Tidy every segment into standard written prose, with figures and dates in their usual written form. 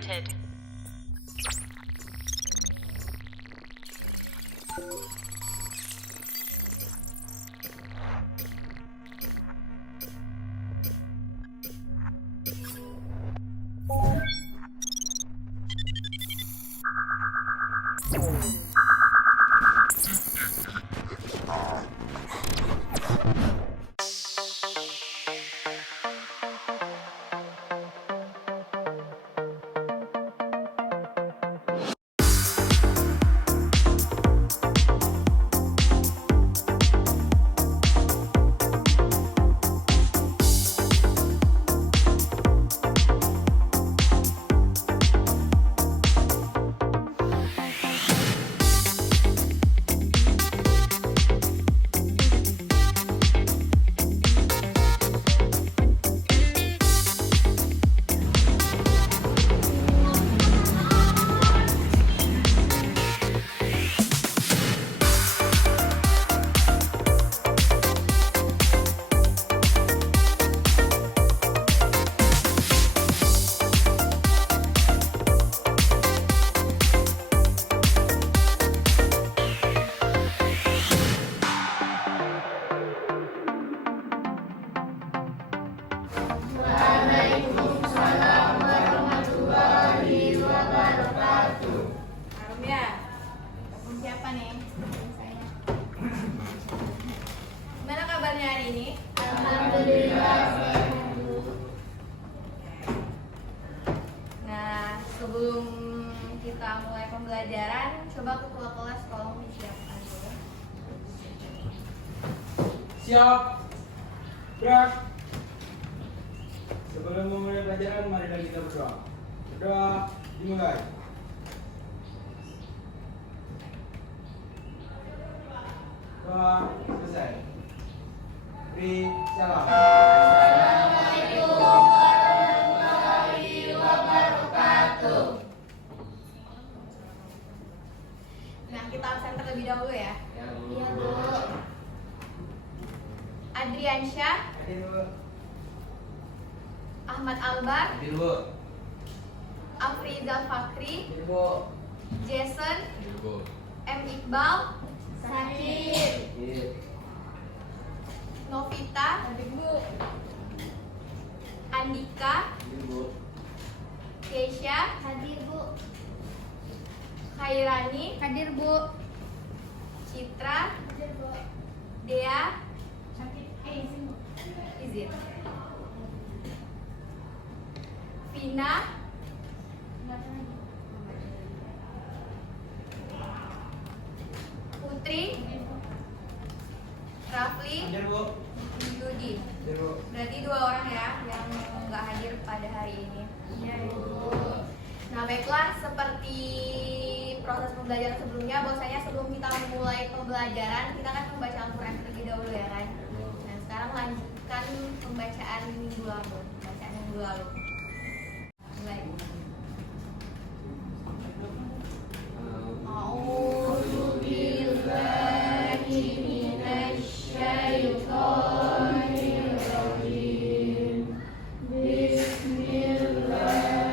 granted. Siapa nih? Gimana kabarnya hari ini? Alhamdulillah. Nah, sebelum kita mulai pembelajaran, coba ketua kelas tolong disiapkan dulu. Siap. Gerak. Sebelum memulai pelajaran, marilah kita berdoa. Berdoa dimulai. Doa selesai. Beri salam. Assalamualaikum warahmatullahi wabarakatuh. Nah, kita absen terlebih dahulu ya. Iya, Bu. Adriansyah, Hadir, Bu. Ahmad Albar, Hadir, Bu. Afrizal Fakri, Hadir, Bu. Jason, Hadir, Bu. M. Iqbal, Sakit. Hadir. Novita, Andika, Hadir, Bu. Keisha, Hadir Bu. Khairani, Hadir Bu. Citra, Hadir Bu. Dea, Sakit. Izin Bu. izin. Vina, Putri, Rafli, Hadir, Bu. Yudi. Hadir, Bu. Berarti 2 orang ya yang nggak hadir pada hari ini. Iya Bu. Nah baiklah, seperti proses pembelajaran sebelumnya, bahwasanya sebelum kita memulai pembelajaran kita kan membaca Al-Quran terlebih dahulu ya kan. Nah sekarang lanjutkan pembacaan minggu lalu, bacaan minggu lalu. Mulai. A'udzu billahi minasy syaithanir rajim. Bismillahirrahmanirrahim.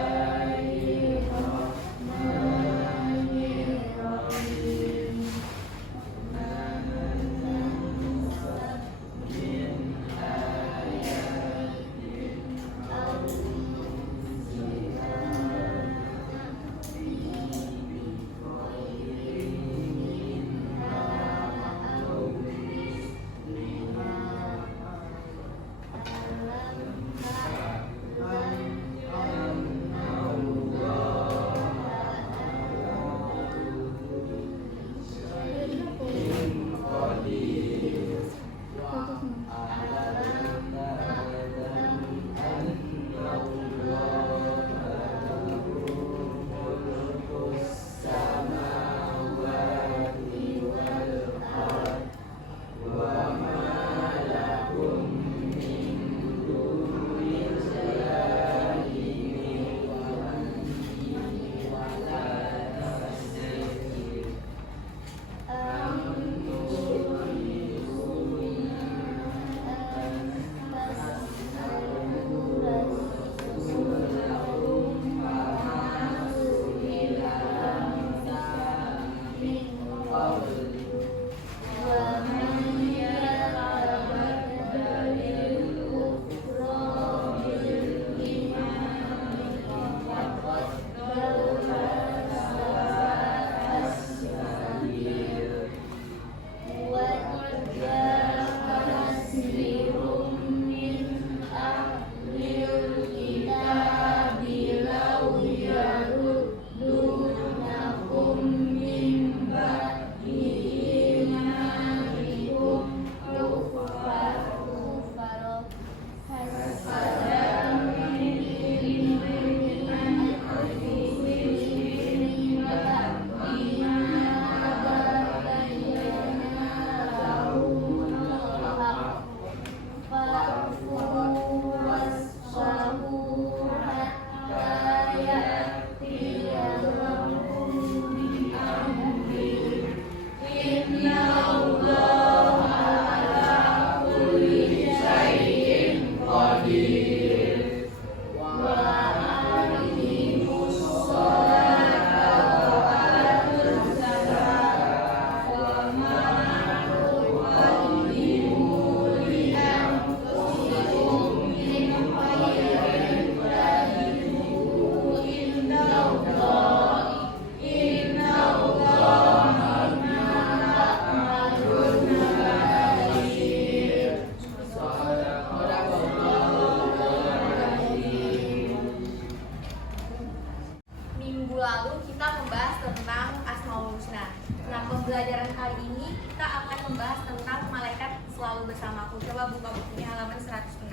lalu kita membahas tentang Asmaul Husna. Nah, pembelajaran kali ini kita akan membahas tentang malaikat selalu bersamaku. Coba buka bukunya halaman 106.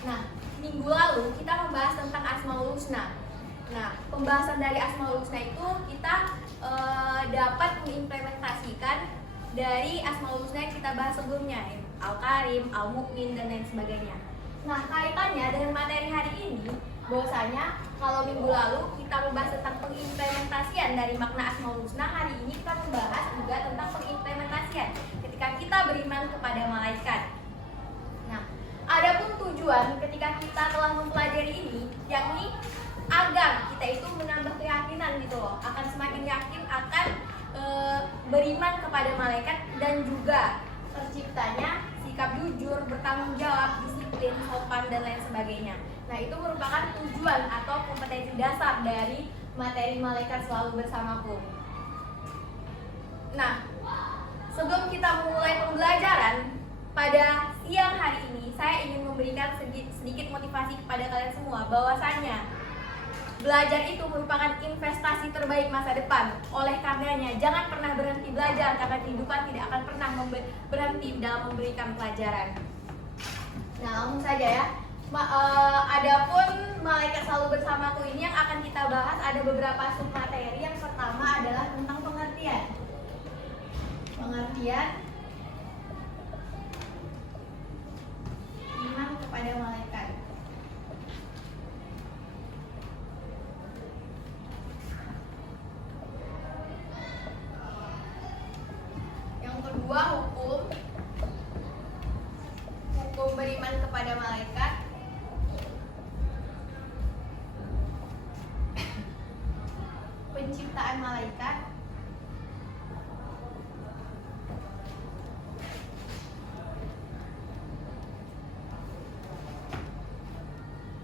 Nah, minggu lalu kita membahas tentang Asmaul Husna. Nah, pembahasan dari Asmaul Husna itu kita dapat mengimplementasikan dari Asmaul Husna yang kita bahas sebelumnya, Al-Karim, Al-Mu'min, dan lain sebagainya. Nah, kaitannya dengan materi hari ini, bahwasanya kalau minggu lalu kita membahas tentang pengimplementasian dari makna Asmaul Husna, hari ini kita membahas juga tentang pengimplementasian ketika kita beriman kepada malaikat. Nah, adapun tujuan ketika kita telah mempelajari ini, yakni agar kita itu menambah keyakinan gitu loh, akan semakin yakin akan beriman kepada malaikat dan juga terciptanya sikap jujur, bertanggung jawab, disiplin, sopan, dan lain sebagainya. Nah, itu merupakan tujuan atau kompetensi dasar dari materi malaikat selalu bersamaku. Nah, sebelum kita memulai pembelajaran pada siang hari ini, saya ingin memberikan sedikit motivasi kepada kalian semua bahwasannya belajar itu merupakan investasi terbaik masa depan. Oleh karenanya, jangan pernah berhenti belajar karena kehidupan tidak akan pernah berhenti dalam memberikan pelajaran. Nah, langsung saja ya. Adapun malaikat selalu bersamaku ini yang akan kita bahas ada beberapa submateri. Yang pertama adalah tentang pengertian. Pengertian iman kepada malaikat. Yang kedua, hukum beriman kepada malaikat. Penciptaan malaikat.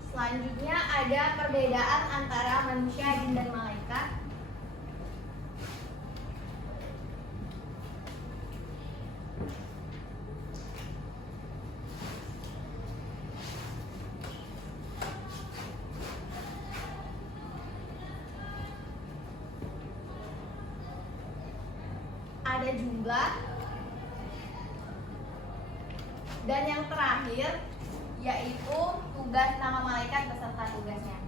Selanjutnya ada perbedaan antara manusia, jin, dan malaikat. Ada jumlah. Dan yang terakhir yaitu tugas nama malaikat beserta tugasnya.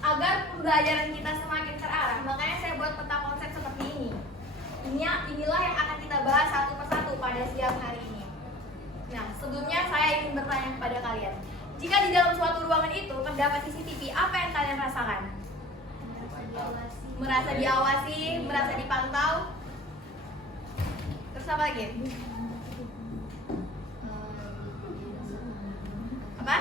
Agar pembelajaran kita semakin terarah, makanya saya buat peta konsep seperti ini. Inilah yang akan kita bahas satu persatu pada siang hari ini. Nah, sebelumnya saya ingin bertanya kepada kalian, jika di dalam suatu ruangan itu terdapat CCTV, apa yang kalian rasakan? Merasa diawasi, merasa dipantau. Terus apa lagi? Apa?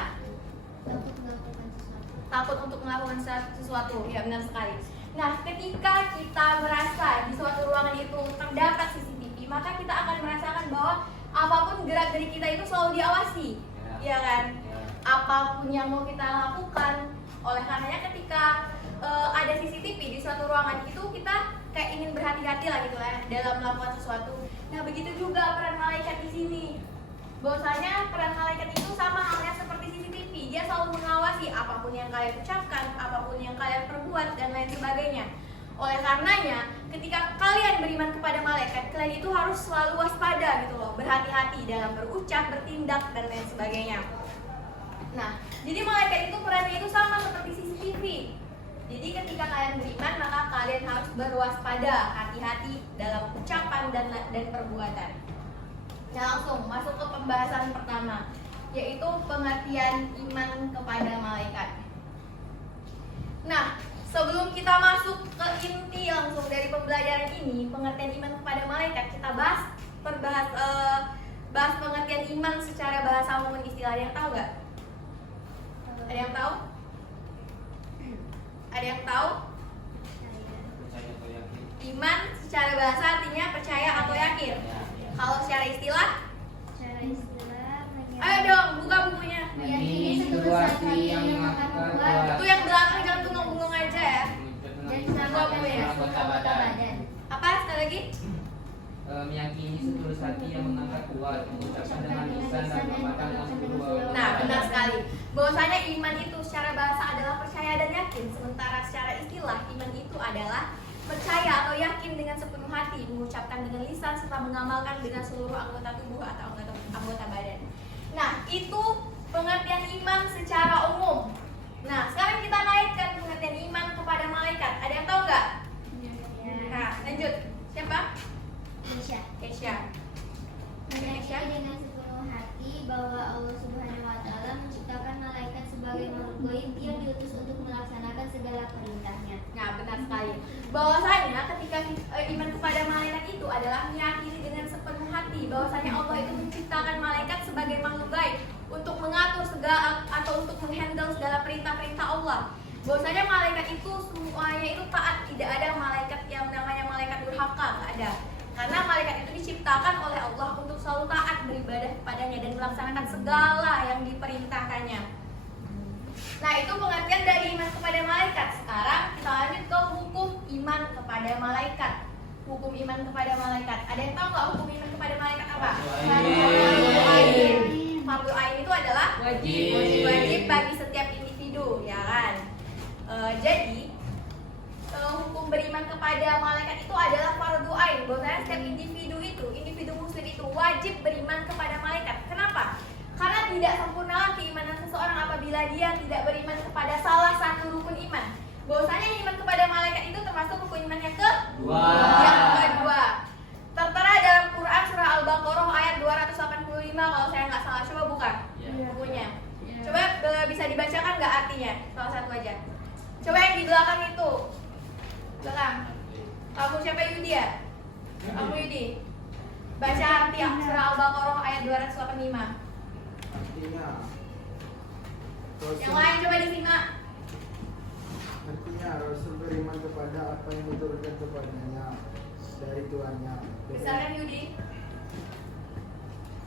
Takut untuk melakukan sesuatu. Ya, benar sekali. Nah, ketika kita merasa di suatu ruangan itu terdapat CCTV, maka kita akan merasakan bahwa apapun gerak dari kita itu selalu diawasi, ya kan? Apapun yang mau kita lakukan. Oleh karenanya ketika ada CCTV di suatu ruangan itu, kita kayak ingin berhati-hati lah gitu lah dalam melakukan sesuatu. Nah, begitu juga peran malaikat di sini. Bahwasanya peran malaikat itu sama halnya seperti CCTV, dia selalu mengawasi apapun yang kalian ucapkan, apapun yang kalian perbuat, dan lain sebagainya. Oleh karenanya, ketika kalian beriman kepada malaikat, kalian itu harus selalu waspada gitu loh, berhati-hati dalam berucap, bertindak, dan lain sebagainya. Nah, jadi malaikat itu perannya itu sama seperti CCTV. Jadi ketika kalian beriman, maka kalian harus berwaspada, hati-hati dalam ucapan dan perbuatan. Nah, langsung masuk ke pembahasan pertama, yaitu pengertian iman kepada Nah, sebelum kita masuk ke inti langsung dari pembelajaran ini, pengertian iman kepada malaikat, kita bahas pengertian iman secara bahasa maupun istilah. Ada yang tahu nggak? Ada yang tahu? Ada yang tahu? Percaya atau yakin? Iman secara bahasa artinya percaya atau yakin. Kalau secara istilah, Cara istilah ayo dong buka bukunya. meyakini seluruh hati yang makan kuat Itu yang belakang jangan bengong-bengong aja ya. dan Buka buku ya. anggota badan. Apa sekali lagi? Meyakini setulus hati yang mengangkat kuat, mengucapkan dengan lisan dan memakamkan seluruh. Nah, benar sekali. Bahwasanya iman itu secara bahasa adalah percaya dan yakin, sementara secara istilah iman itu adalah percaya atau yakin dengan sepenuh hati, mengucapkan dengan lisan serta mengamalkan dengan seluruh anggota tubuh atau anggota badan. Nah, itu pengertian iman secara umum. Nah, sekarang kita naikkan pengertian iman kepada malaikat. Ada yang tahu nggak? Nah, lanjut. Siapa? Insya. Kesya. Meyakini dengan sepenuh hati bahwa Allah Subhanahu wa Ta'ala menciptakan malaikat sebagai makhluk gaib yang diutus untuk melaksanakan segala perintahnya. Nah, benar sekali. Bahwasanya ketika iman kepada malaikat itu adalah meyakini dengan sepenuh hati bahwasanya Allah itu menciptakan malaikat sebagai makhluk gaib untuk mengatur segala atau untuk menghandle segala perintah-perintah Allah. Bahwasanya malaikat itu semuanya itu taat, tidak ada malaikat yang namanya malaikat durhaka, nggak ada. Karena malaikat itu diciptakan oleh Allah untuk selalu taat beribadah kepadanya dan melaksanakan segala yang diperintahkannya. Nah, itu pengertian dari iman kepada malaikat. Sekarang kita lanjut ke hukum iman kepada malaikat. Hukum iman kepada malaikat. Ada yang tahu nggak hukum iman kepada malaikat apa? Fardu ain. Fardu ain itu adalah wajib bagi setiap individu, ya kan? Jadi hukum beriman kepada malaikat itu adalah fardu ain. Bahwasanya setiap individu muslim itu wajib beriman kepada malaikat. Kenapa? Karena tidak sempurnalah keimanan seseorang apabila dia tidak beriman kepada salah satu rukun iman. Bahwasanya iman kepada malaikat itu termasuk rukun iman yang kedua. Tertera dalam Quran surah Al-Baqarah ayat 285 kalau saya nggak salah. Coba buka bukunya. Coba bisa dibacakan nggak artinya? Salah satu aja. Coba yang di belakang itu. Belakang. Kamu siapa Yudi ya? Kamu Yudi. Baca arti surah Al-Baqarah ayat 285. Artinya Yang lain coba disimak. Artinya Rasul beriman kepada apa yang diturunkan kepadanya dari Tuhannya. Besarkan Yudi.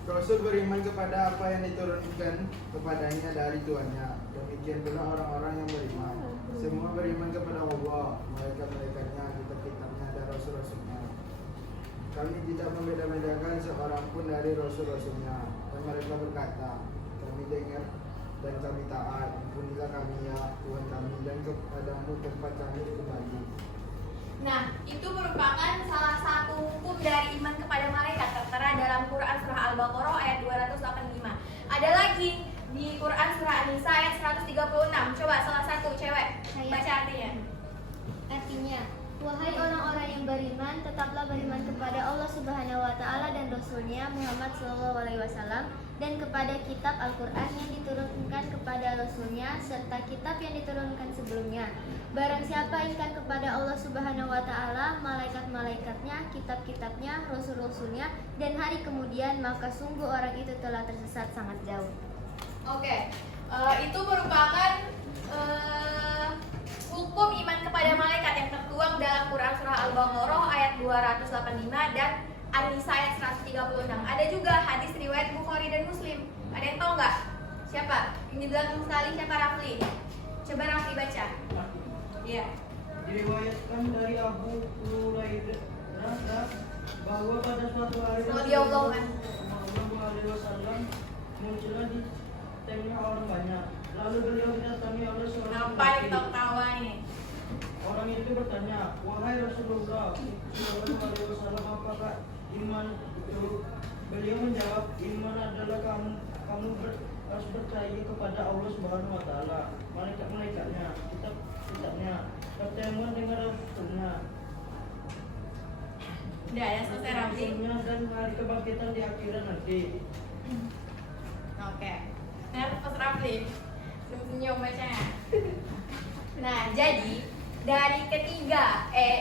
Rasul beriman kepada apa yang diturunkan kepadanya dari Tuhannya. Demikian pula orang-orang yang beriman. Semua beriman kepada Allah, malaikat-malaikatnya, kitab-kitabnya, dan rasul-rasulnya. Kami tidak membeda-bedakan seorang pun dari rasul-rasulnya. Dan mereka berkata, kami dengar dan kami taat. Ampunilah kami ya Tuhan kami, dan kepadamu tempat kami kembali. Nah, itu merupakan salah satu hukum dari iman kepada malaikat tertera dalam Quran surah Al-Baqarah ayat 285. Ada lagi di Quran surah An-Nisa ayat 136. Coba salah satu cewek baca artinya. Artinya, wahai orang-orang yang beriman, tetaplah beriman kepada Allah Subhanahu wa Ta'ala dan Rasul-Nya Muhammad SAW, dan kepada kitab Al-Quran yang diturunkan kepada Rasul-Nya serta kitab yang diturunkan sebelumnya. Barang siapa ingkar kepada Allah Subhanahu wa Ta'ala, malaikat-malaikatnya, kitab-kitabnya, rasul-rasulnya, dan hari kemudian, maka sungguh orang itu telah tersesat sangat jauh. Oke, itu merupakan hukum iman kepada malaikat yang tertuang dalam Quran surah Al-Baqarah ayat 285 dan An-Nisa ayat 136. Ada juga hadis riwayat Bukhari dan Muslim. Ada yang tahu nggak? Siapa? Ini belakang sekali siapa? Rafli. Coba Rafli baca. Iya. Diriwayatkan dari Abu Hurairah bahwa pada suatu hari Radhiyallahu Rasulullah anhu. SAW muncullah di tengah orang banyak. Lalu beliau didatangi oleh seorang Apa yang ketawa ini? Orang itu bertanya, wahai Rasulullah SAW, apakah iman itu? Beliau menjawab, iman adalah kamu harus percaya kepada Allah Subhanahu Wa Taala, malaikat-malaikatnya, kitab-kitabnya, pertemuan dengan Rasulnya, Udah ya selesai Rafli. Rasulnya, dan hari kebangkitan di akhirat nanti. Oke. Nah, pas Rafli. Senyum bacanya. Nah, jadi dari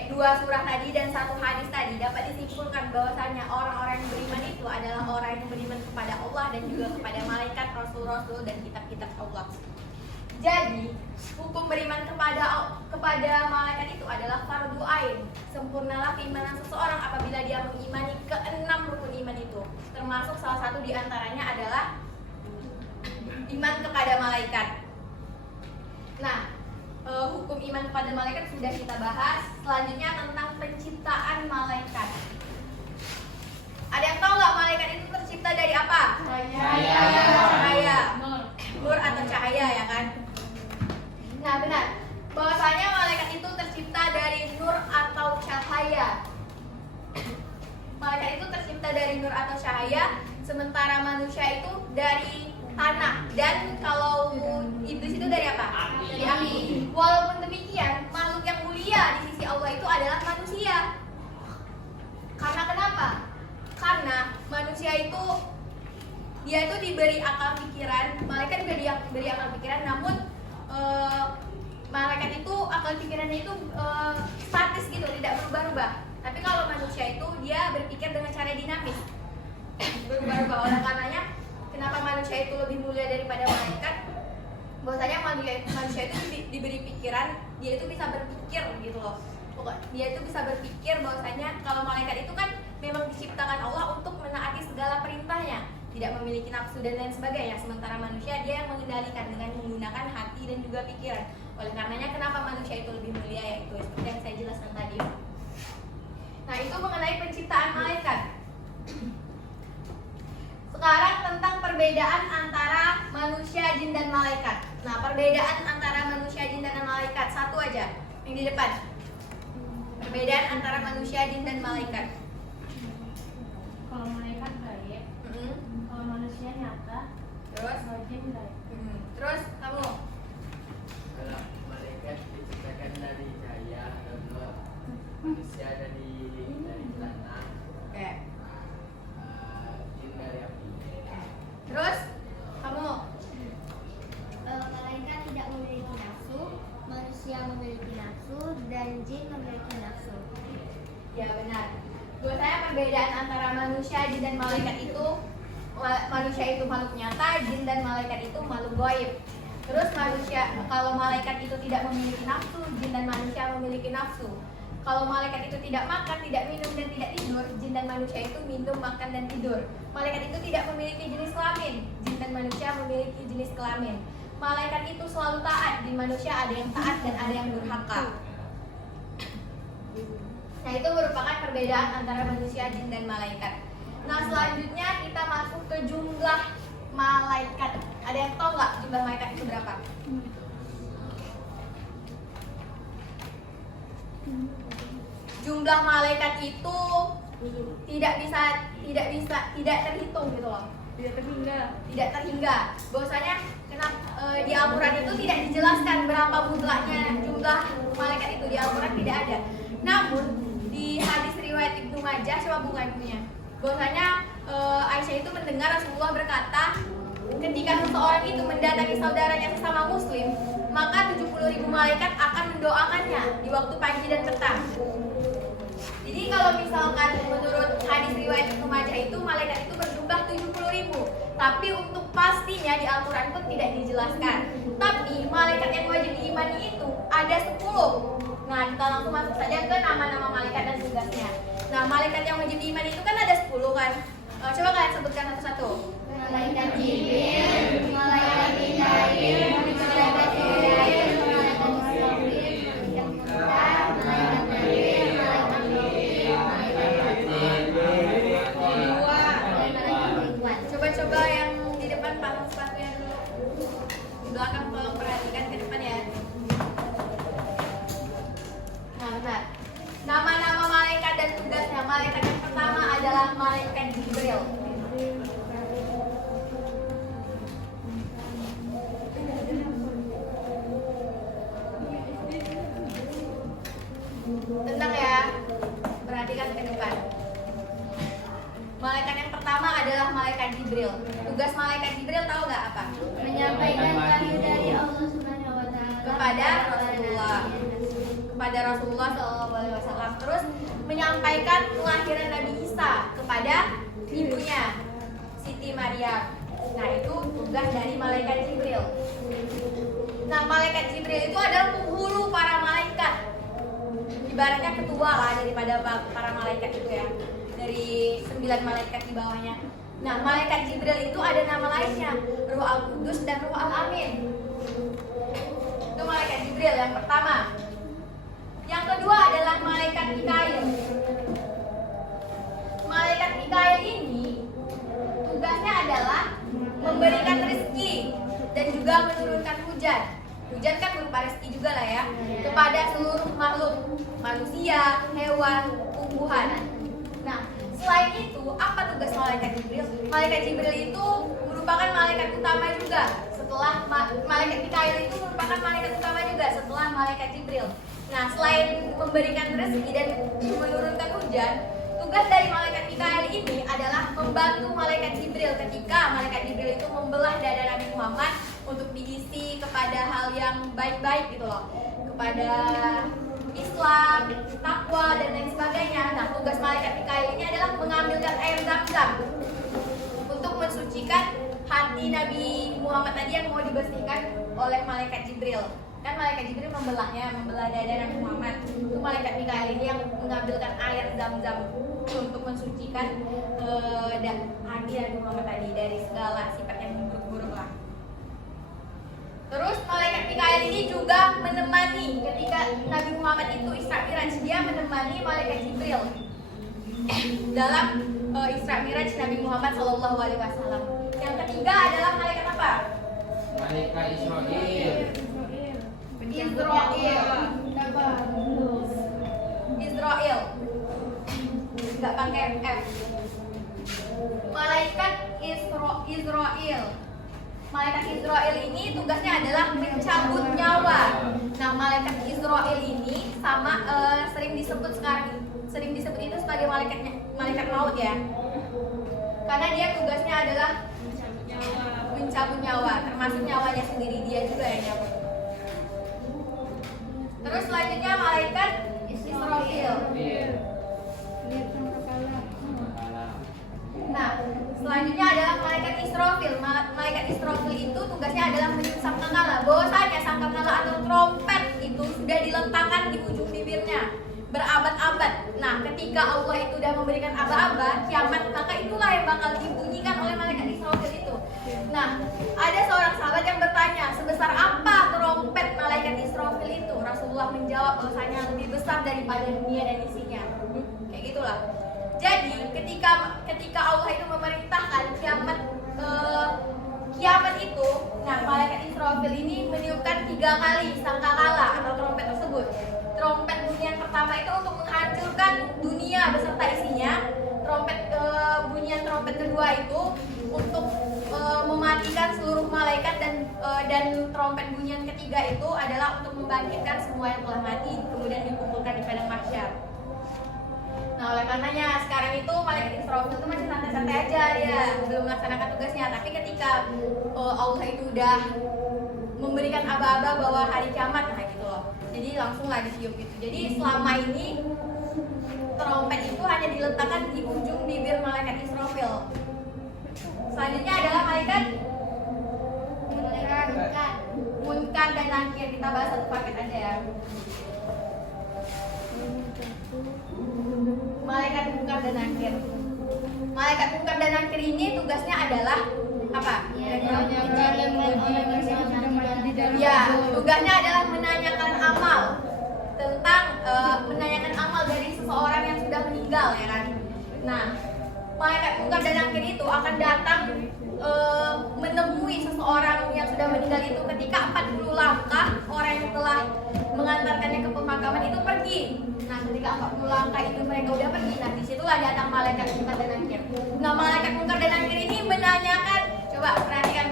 dua surah tadi dan satu hadis tadi dapat disimpulkan bahwasanya orang-orang yang beriman itu adalah orang yang beriman kepada Allah dan juga kepada malaikat, rasul-rasul dan kitab-kitab Allah. Jadi, hukum beriman kepada malaikat itu adalah fardu ain. Sempurnalah keimanan seseorang apabila dia mengimani keenam rukun iman itu. Termasuk salah satu di antaranya adalah iman kepada malaikat. Nah, hukum iman kepada malaikat sudah kita bahas. Selanjutnya tentang penciptaan malaikat. Ada yang tahu nggak malaikat itu tercipta dari apa? Cahaya. Nur atau cahaya, ya kan? Nah, benar. Bahwasanya malaikat itu tercipta dari nur atau cahaya. Malaikat itu tercipta dari nur atau cahaya, sementara manusia itu dari tanah. Dan kalau iblis itu dari apa? Dari api. Walaupun demikian, makhluk yang mulia di sisi Allah itu adalah manusia. Karena kenapa? Karena manusia itu dia itu diberi akal pikiran, malaikat juga diberi akal pikiran, namun malaikat itu akal pikirannya itu statis gitu, tidak berubah-ubah. Tapi kalau manusia itu dia berpikir dengan cara dinamis, berubah-ubah. Oleh karenanya, kenapa manusia itu lebih mulia daripada malaikat? Bahwasanya manusia itu diberi pikiran, dia itu bisa berpikir gitu loh. Dia itu bisa berpikir bahwasanya kalau malaikat itu kan memang diciptakan Allah untuk menaati segala perintahnya, tidak memiliki nafsu dan lain sebagainya. Sementara manusia dia yang mengendalikan dengan menggunakan hati dan juga pikiran. Oleh karenanya kenapa manusia itu lebih mulia, yaitu seperti yang saya jelaskan tadi. Nah, itu mengenai penciptaan malaikat. Sekarang tentang perbedaan antara manusia, jin, dan malaikat. Nah, perbedaan antara manusia, jin, dan malaikat satu aja yang di depan. Perbedaan antara manusia, jin, dan malaikat. Kalau malaikat gaib, kalau manusia nyata, Terus, kalau jin gaib. terus kamu. Kalau malaikat diciptakan dari cahaya atau nur, manusia dari tanah, Oke. jin dari api. Terus kamu. Malaikat tidak memiliki nafsu, manusia memiliki nafsu, dan jin memiliki nafsu. Ya, benar. Buat saya perbedaan antara manusia, jin, dan malaikat itu, manusia itu makhluk nyata, jin dan malaikat itu makhluk gaib. Terus kalau malaikat itu tidak memiliki nafsu, jin dan manusia memiliki nafsu. Kalau malaikat itu tidak makan, tidak minum, dan tidak tidur, jin dan manusia itu minum, makan, dan tidur. Malaikat itu tidak memiliki jenis kelamin, jin dan manusia memiliki jenis kelamin. Malaikat itu selalu taat, di manusia ada yang taat dan ada yang durhaka. Nah, itu merupakan perbedaan antara manusia, jin, dan malaikat. Nah, selanjutnya kita masuk ke jumlah malaikat. Ada yang tahu nggak jumlah malaikat itu berapa? Jumlah malaikat itu tidak terhitung gitu loh. Tidak terhingga. Bahwasanya di Al-Quran itu tidak dijelaskan berapa jumlah malaikat itu, di Al-Quran tidak ada. Namun di hadis riwayat Ibnu Majah, coba buka ibunya. Bahwasanya Aisyah itu mendengar Rasulullah berkata, ketika seseorang itu mendatangi saudaranya sesama muslim, maka 70.000 malaikat akan mendoakannya di waktu pagi dan petang. Jadi kalau misalkan menurut hadis riwayat Ibnu Majah itu malaikat itu berjumlah 70.000. Tapi untuk pastinya di Al-Quran pun tidak dijelaskan. Tapi malaikat yang wajib diimani itu ada 10. Nah, kita langsung masuk saja ke nama-nama malaikat dan tugasnya. Nah, malaikat yang wajib diimani itu kan ada 10 kan. Coba kalian sebutkan satu-satu. Malaikat Jibril, malaikat Mikail, malaikat Jibril, malaikat Israfil, malaikat Munkar, malaikat Nabil, malaikat Munkar, malaikat Ridwan. Coba-coba yang di depan pasang sepatunya dulu. Di belakang tolong perhatikan ke depan ya. Nah, benar. Nama-nama malaikat dan tugasnya. Malaikat yang pertama adalah malaikat Jibril. Tenang ya, perhatikan ke depan. Malaikat yang pertama adalah malaikat Jibril. Tugas malaikat Jibril tahu nggak apa? Menyampaikan wahyu dari Allah Subhanahu wa taala Kepada Rasulullah. kepada Rasulullah SAW. Terus menyampaikan kelahiran Nabi Isa kepada ibunya Siti Maryam. Nah, itu tugas dari malaikat Jibril. Nah, malaikat Jibril itu adalah penghulu para malaikat. Ibaratnya ketua lah daripada para malaikat itu ya. Dari 9 malaikat di bawahnya. Nah, malaikat Jibril itu ada nama lainnya, Ruh Al-Qudus dan Ruh Al-Amin. Itu malaikat Jibril yang pertama. Yang kedua adalah malaikat Mikail. Malaikat Mikail ini tugasnya adalah memberikan rezeki dan juga menurunkan hujan. Hujan kan berupa rezeki juga lah ya, kepada seluruh makhluk, manusia, hewan, tumbuhan. Nah, selain itu, apa tugas malaikat Jibril? Malaikat Jibril itu merupakan malaikat utama juga. Setelah malaikat Mikail itu merupakan malaikat utama juga setelah malaikat Jibril. Nah, selain memberikan rezeki dan menurunkan hujan, tugas dari malaikat Mikail ini adalah membantu malaikat Jibril ketika malaikat Jibril itu membelah dada Nabi Muhammad untuk diisi kepada hal yang baik-baik gitu loh, kepada Islam, takwa dan lain sebagainya. Nah, tugas malaikat Mikail ini adalah mengambilkan air Zam-Zam untuk mensucikan hati Nabi Muhammad tadi yang mau dibersihkan oleh malaikat Jibril. Kan malaikat Jibril membelah dada Nabi Muhammad. Itu malaikat Mikail ini yang mengambilkan air Zam-Zam untuk mensucikan hati Nabi Muhammad tadi dari segala sifat yang buruk-buruk lah. Terus malaikat Mikail ini juga menemani ketika Nabi Muhammad itu Isra Miraj, dia menemani malaikat Jibril dalam Isra Miraj Nabi Muhammad SAW. Yang ketiga adalah malaikat apa? Malaikat Israel. Israel. Nggak pakai F. Malaikat Israel. Malaikat Israel ini tugasnya adalah mencabut nyawa. Nah, malaikat Israel ini sama sering disebut itu sebagai malaikat maut ya. Karena dia tugasnya adalah mencabut nyawa, termasuk nyawanya sendiri dia juga yang nyabut. Terus selanjutnya malaikat Israfil. Nah, selanjutnya adalah malaikat Israfil. Malaikat Israfil itu tugasnya adalah meniup sangkakala. Bahwasanya sangkakala atau trompet itu sudah diletakkan di ujung bibirnya berabad-abad. Nah, ketika Allah itu sudah memberikan aba-aba kiamat, maka itulah yang bakal dibunyikan oleh malaikat Israfil itu. Nah, ada seorang sahabat yang bertanya, sebesar apa trompet malaikat Israfil itu? Rasulullah menjawab bahwasanya lebih besar daripada dunia dan isinya. Kayak gitulah. Jadi ketika Allah itu memerintahkan kiamat itu, nah malaikat Israfil ini meniupkan 3 kali sangkakala atau trompet tersebut. Trompet bunyian pertama itu untuk menghancurkan dunia beserta isinya. Bunyian trompet kedua itu untuk mematikan seluruh malaikat dan trompet bunyian ketiga itu adalah untuk membangkitkan semua yang telah mati kemudian dikumpulkan di padang mahsyar. Nah, oleh karenanya sekarang itu malaikat Israfil itu masih santai-santai aja dia, belum melaksanakan tugasnya. Tapi ketika Allah itu udah memberikan aba-aba bahwa hari kiamat, nah gitu loh. Jadi langsung lah ditiup gitu. Jadi selama ini trompet itu hanya diletakkan di ujung bibir malaikat Israfil. Selanjutnya adalah malaikat Munkar dan Nakir. Kita bahas satu paket aja ya. Malaikat Munkar dan Nakir. Malaikat Munkar dan Nakir ini tugasnya adalah apa? Ya, tugasnya adalah menanyakan amal tentang menanyakan amal dari seseorang yang sudah meninggal ya kan. Nah, malaikat Munkar dan Nakir itu akan datang menemui seseorang yang sudah meninggal itu ketika 40 langkah orang yang telah mengantarkannya ke pemakaman itu pergi. Nah, ketika 40 langkah itu mereka udah pergi, nah disitulah datang malaikat Munkar dan Nakir. Nah, malaikat Munkar dan Nakir ini menanyakan, coba perhatikan,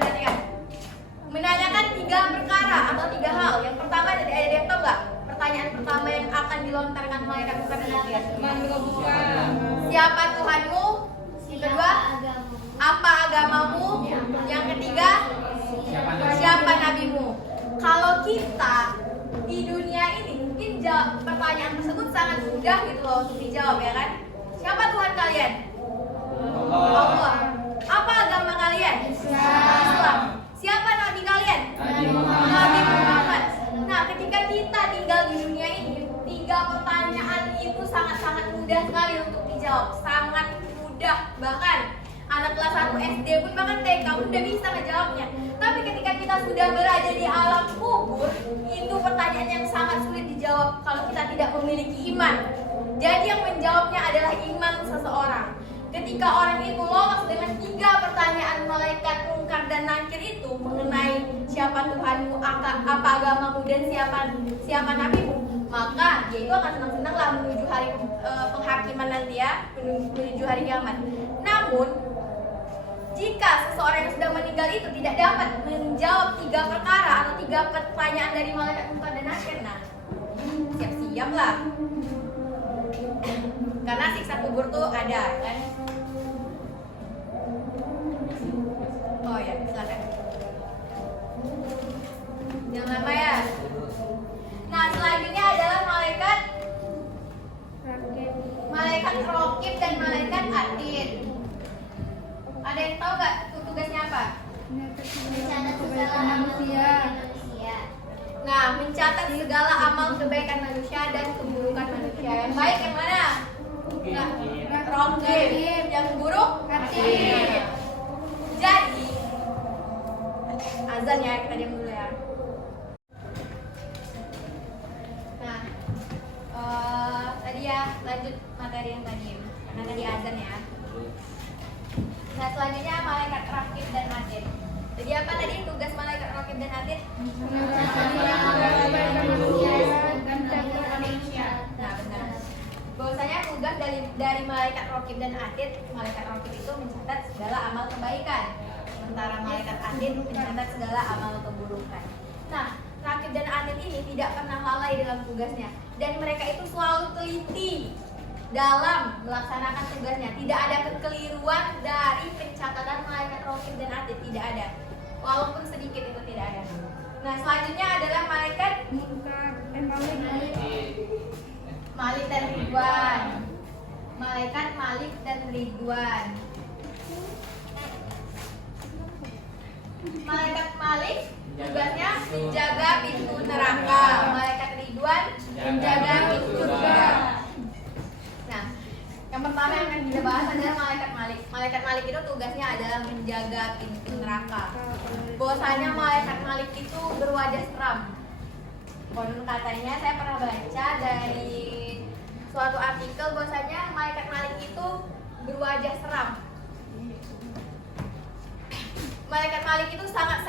menanyakan 3 perkara atau 3 hal. Yang pertama ada yang tahu nggak? Pertanyaan pertama yang akan dilontarkan malaikat Munkar dan Nakir. Siapa Tuhanmu? Yang kedua, apa agamamu? Yang ketiga, siapa nabimu? Kalau kita di dunia ini mungkin pertanyaan tersebut sangat mudah gitu loh untuk dijawab ya kan. Siapa Tuhan kalian? Allah. Apa agama kalian? Islam. Siapa nabi kalian? Nabi Muhammad. Nah, ketika kita tinggal di dunia ini, 3 pertanyaan itu sangat-sangat mudah sekali untuk dijawab. Sangat mudah, bahkan anak kelas 1 SD pun bahkan TK udah bisa ngejawabnya. Tapi ketika kita sudah berada di alam kubur, itu pertanyaan yang sangat sulit dijawab kalau kita tidak memiliki iman. Jadi yang menjawabnya adalah iman seseorang. Ketika orang itu lolos dengan 3 pertanyaan malaikat mungkar dan nakir itu mengenai siapa Tuhanmu, apa agamamu, dan siapa nabimu, maka dia itu akan senang-senanglah menuju hari penghakiman nanti ya, menuju hari kiamat. Namun jika seseorang yang sudah meninggal itu tidak dapat menjawab 3 perkara atau 3 pertanyaan dari malaikat mungkar dan nakir, nah siap-siaplah. Karena siksa kubur tuh ada kan. Oh ya, silakan. Jangan lama ya. Nah, selanjutnya adalah malaikat Raqib dan malaikat Atid. Ada yang tahu nggak tugasnya apa? Mencatat segala manusia. Nah, mencatat segala amal kebaikan manusia dan keburukan manusia. Yang baik yang mana? Raqib. Yang buruk? Atid. Jadi, azan ya, kita diam dulu ya. Nah, tadi ya lanjut materi yang tadi, karena tadi azan ya. Nah, selanjutnya malaikat Raqib dan Atid. Jadi apa tadi tugas malaikat Raqib dan Atid? Nah, benar. Bahwasanya tugas dari malaikat Raqib dan Atid, malaikat Raqib itu mencatat segala amal kebaikan, sementara malaikat Atid mencatat segala amal keburukan. Nah, Raqib dan Atid ini tidak pernah lalai dalam tugasnya, dan mereka itu selalu teliti dalam melaksanakan tugasnya. Tidak ada kekeliruan dari pencatatan malaikat Raqib dan Atid, tidak ada, walaupun sedikit itu tidak ada. Nah, selanjutnya adalah malaikat Malik dan Ridwan. Malaikat Malik dan Ridwan. Malaikat Malik tugasnya menjaga pintu neraka. Malaikat Ridwan menjaga pintu surga. Nah, yang pertama yang akan kita bahas adalah malaikat Malik. Malaikat Malik itu tugasnya adalah menjaga pintu neraka. Bahwasanya malaikat Malik itu berwajah seram. Konon katanya, saya pernah baca dari suatu artikel bahwasanya malaikat Malik itu berwajah seram. Malaikat Malik itu sangat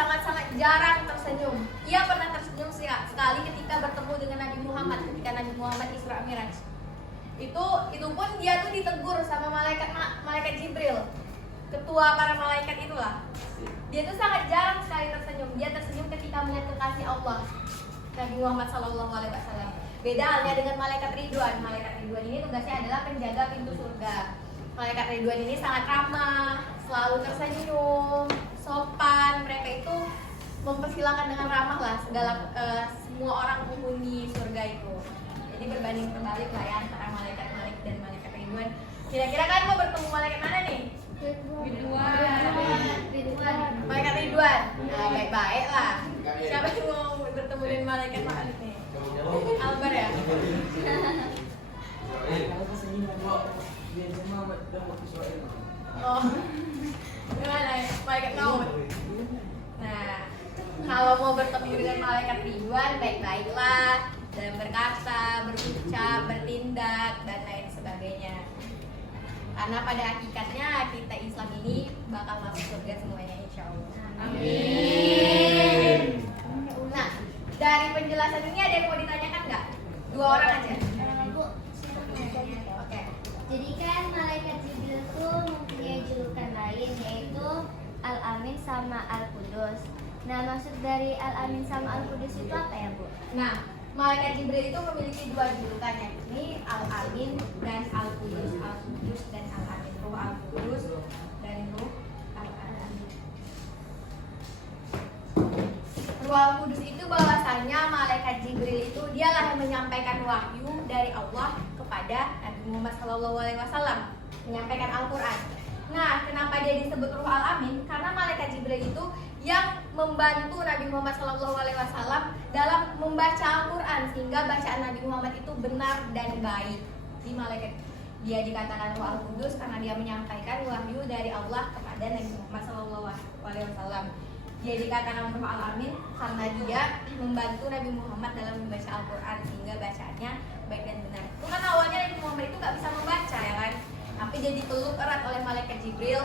jarang tersenyum. Ia pernah tersenyum sekali ketika bertemu dengan Nabi Muhammad, ketika Nabi Muhammad Isra Miraj. Itu pun dia tuh ditegur sama malaikat Jibril, ketua para malaikat itulah. Dia tuh sangat jarang sekali tersenyum. Dia tersenyum ketika melihat kekasih Allah, Nabi Muhammad SAW. Beda halnya dengan malaikat Ridwan. Malaikat Ridwan ini tugasnya adalah penjaga pintu surga. Malaikat Ridwan ini sangat ramah, selalu tersenyum, sopan. Mereka itu mempersilahkan dengan ramah lah semua orang penghuni surga itu. Jadi berbanding terbalik lah ya antara malaikat Malik dan malaikat Ridwan. Kira-kira kalian mau bertemu malaikat mana nih? Ridwan. Malaikat Ridwan. Nah, baik-baik lah. Siapa yang mau bertemu dengan malaikat Malik nih? Albar ya? Oh, gimana ya? Malaikat Maut. Nah, kalau mau bertemu dengan malaikat Ridwan, baik-baiklah dalam berkata, berucap, bertindak, dan lain sebagainya. Karena pada hakikatnya kita Islam ini bakal masuk surga semuanya, insya Allah. Amin. Nah, dari penjelasan ini ada yang mau ditanyakan nggak? 2 orang aja. Bu, Oke. jadi kan malaikat Jibril itu mempunyai julukan lain, yaitu Al-Amin sama Al-Qudus. Nah, maksud dari Al-Amin sama Al-Qudus itu apa ya, Bu? Nah, malaikat Jibril itu memiliki 2 julukan, yakni Al-Amin dan Al-Qudus. Al-Qudus dan Al-Amin. Ruh Al-Qudus dan Ruh Al-Amin. Ruh Al-Qudus itu bahwasanya malaikat Jibril itu dialah yang menyampaikan wahyu dari Allah kepada Nabi Muhammad SAW, menyampaikan Al-Quran. Nah, kenapa dia disebut Ruh Al-Amin? Karena malaikat Jibril itu yang membantu Nabi Muhammad SAW dalam membaca Al-Quran, sehingga bacaan Nabi Muhammad itu benar dan baik. Di malaikat dia dikatakan Ruh Al-Qudus karena dia menyampaikan wahyu dari Allah kepada Nabi Muhammad SAW. Dia dikatakan Ruh Al-Amin karena dia membantu Nabi Muhammad dalam membaca Al-Quran, sehingga bacaannya baik dan benar. Itu kan awalnya Nabi Muhammad itu gak bisa membaca, ya kan? Tapi dia dipeluk erat oleh malaikat Jibril,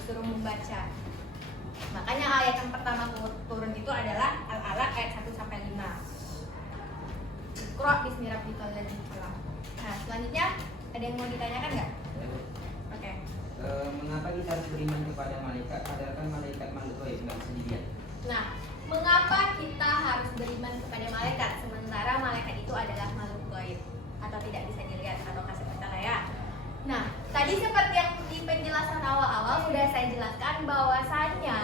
disuruh membaca. Makanya ayat yang pertama turun itu adalah Al-Alaq ayat 1-5. Iqra bismi rabbikal ladzi khalaq. Nah, selanjutnya ada yang mau ditanyakan nggak? Oke. Mengapa kita harus beriman kepada malaikat? Padahal kan malaikat makhluk gaib, nggak bisa dilihat. Nah, mengapa kita harus beriman kepada malaikat sementara malaikat itu adalah makhluk gaib atau tidak bisa dilihat atau kasih percaya? Nah, tadi seperti yang di penjelasan awal-awal sudah saya jelaskan bahwasannya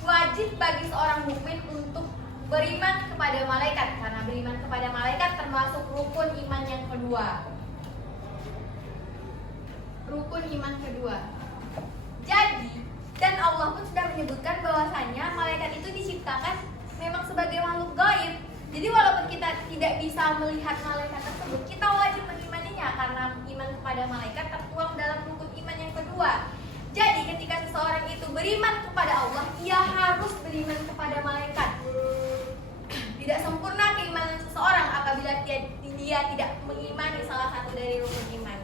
wajib bagi seorang mukmin untuk beriman kepada malaikat, karena beriman kepada malaikat termasuk rukun iman yang kedua. Rukun iman kedua. Jadi, dan Allah pun sudah menyebutkan bahwasannya malaikat itu diciptakan memang sebagai makhluk gaib. Jadi walaupun kita tidak bisa melihat malaikat tersebut, kita wajib mengimaninya karena iman kepada malaikat tertuang dalam rukun iman yang kedua. Jadi ketika seseorang itu beriman kepada Allah, ia harus beriman kepada malaikat. Tidak sempurna keimanan seseorang apabila dia tidak mengimani salah satu dari rukun iman.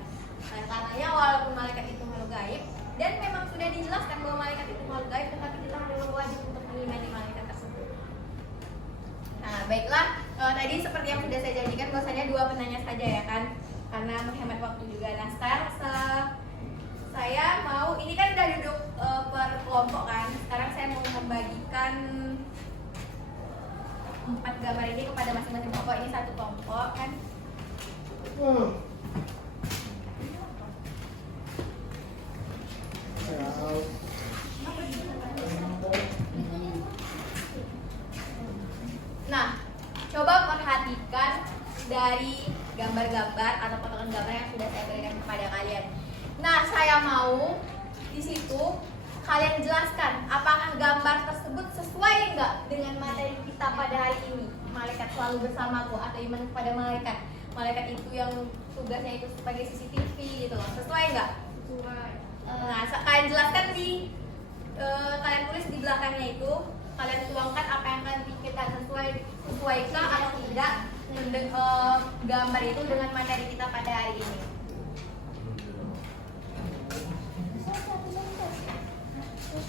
Nah, karenanya walaupun malaikat itu makhluk gaib dan memang sudah dijelaskan bahwa malaikat itu makhluk gaib, tetapi kita memang wajib untuk mengimani malaikat tersebut. Nah, baiklah, tadi seperti yang sudah saya janjikan bahwasanya 2 penanya saja, ya kan, karena menghemat waktu juga. Nah, sekarang saya mau, ini kan udah duduk per kelompok kan, sekarang saya mau membagikan 4 gambar ini kepada masing-masing kelompok. Ini 1 kelompok kan. Nah, coba perhatikan dari gambar-gambar atau potongan gambar yang sudah saya berikan kepada kalian. Nah, saya mau di situ kalian jelaskan apakah gambar tersebut sesuai enggak dengan materi kita pada hari ini. Malaikat selalu bersamaku atau iman kepada malaikat. Malaikat itu yang tugasnya itu sebagai CCTV gitu loh. Sesuai enggak? Sesuai. Nah, kalian jelaskan di kalian tulis di belakangnya itu, kalian tuangkan apa yang kalian pikirkan sesuaikah atau tidak gambar itu dengan materi kita pada hari ini.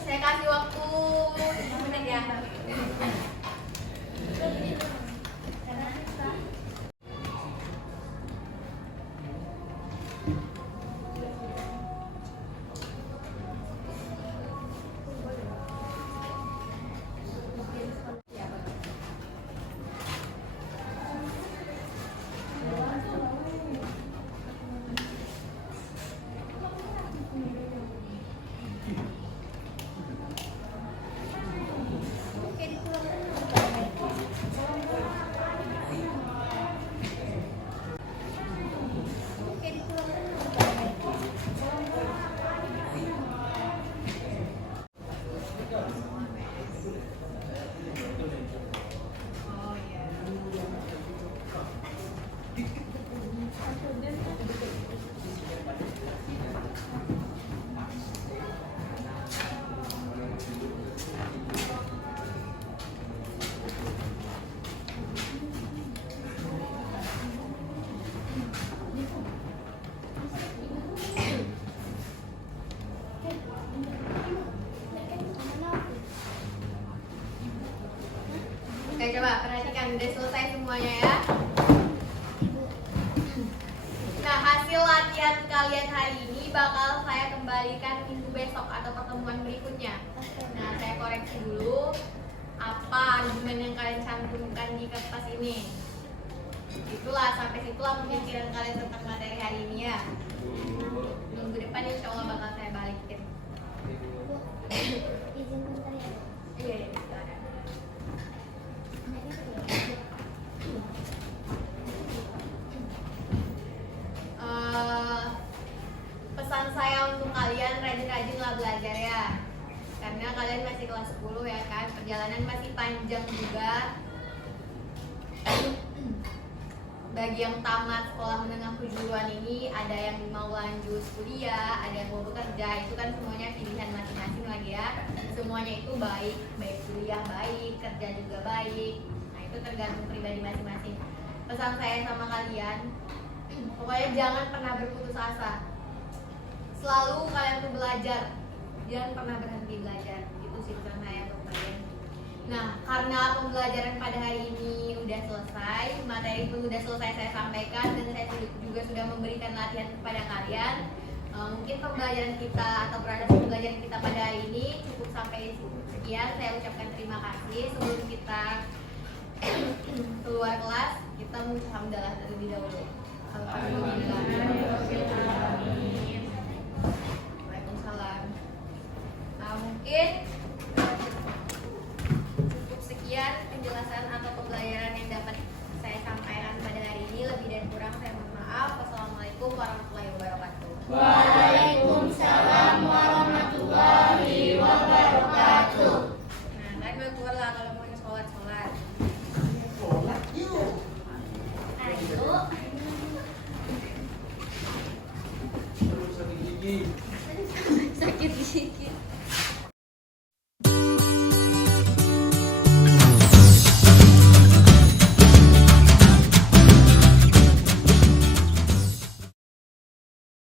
Saya kasih waktu 5 menit ya. Oke, coba perhatikan, udah selesai semuanya ya. Nah, hasil latihan kalian hari ini bakal saya kembalikan minggu besok atau pertemuan berikutnya. Nah, saya koreksi dulu apa argumen yang kalian cantumkan di kertas ini. Itulah, sampai situlah pemikiran kalian tentang materi hari ini ya. Minggu depan insya Allah bakal saya balikin. Izin bentar ya. Iya, silakan. panjang juga. Bagi yang tamat sekolah menengah kejuruan ini, ada yang mau lanjut kuliah, ada yang mau bekerja, itu kan semuanya pilihan masing-masing lagi ya. Semuanya itu baik, baik kuliah baik, kerja juga baik. Nah itu tergantung pribadi masing-masing. Pesan saya sama kalian, pokoknya jangan pernah berputus asa. Selalu kalian tuh belajar, jangan pernah berhenti belajar. Itu sih pesan saya untuk kalian. Nah, karena pembelajaran pada hari ini udah selesai, materi pun udah selesai saya sampaikan, dan saya juga sudah memberikan latihan kepada kalian. Mungkin pembelajaran kita atau proses pembelajaran kita pada hari ini cukup sampai sekian. Saya ucapkan terima kasih. Sebelum kita keluar kelas, kita mengucap hamdalah terlebih dahulu. Alhamdulillah. Waalaikumsalam. Nah, mungkin sekian penjelasan atau pembelajaran yang dapat saya sampaikan pada hari ini. Lebih dan kurang saya mohon maaf. Wassalamualaikum warahmatullahi wabarakatuh.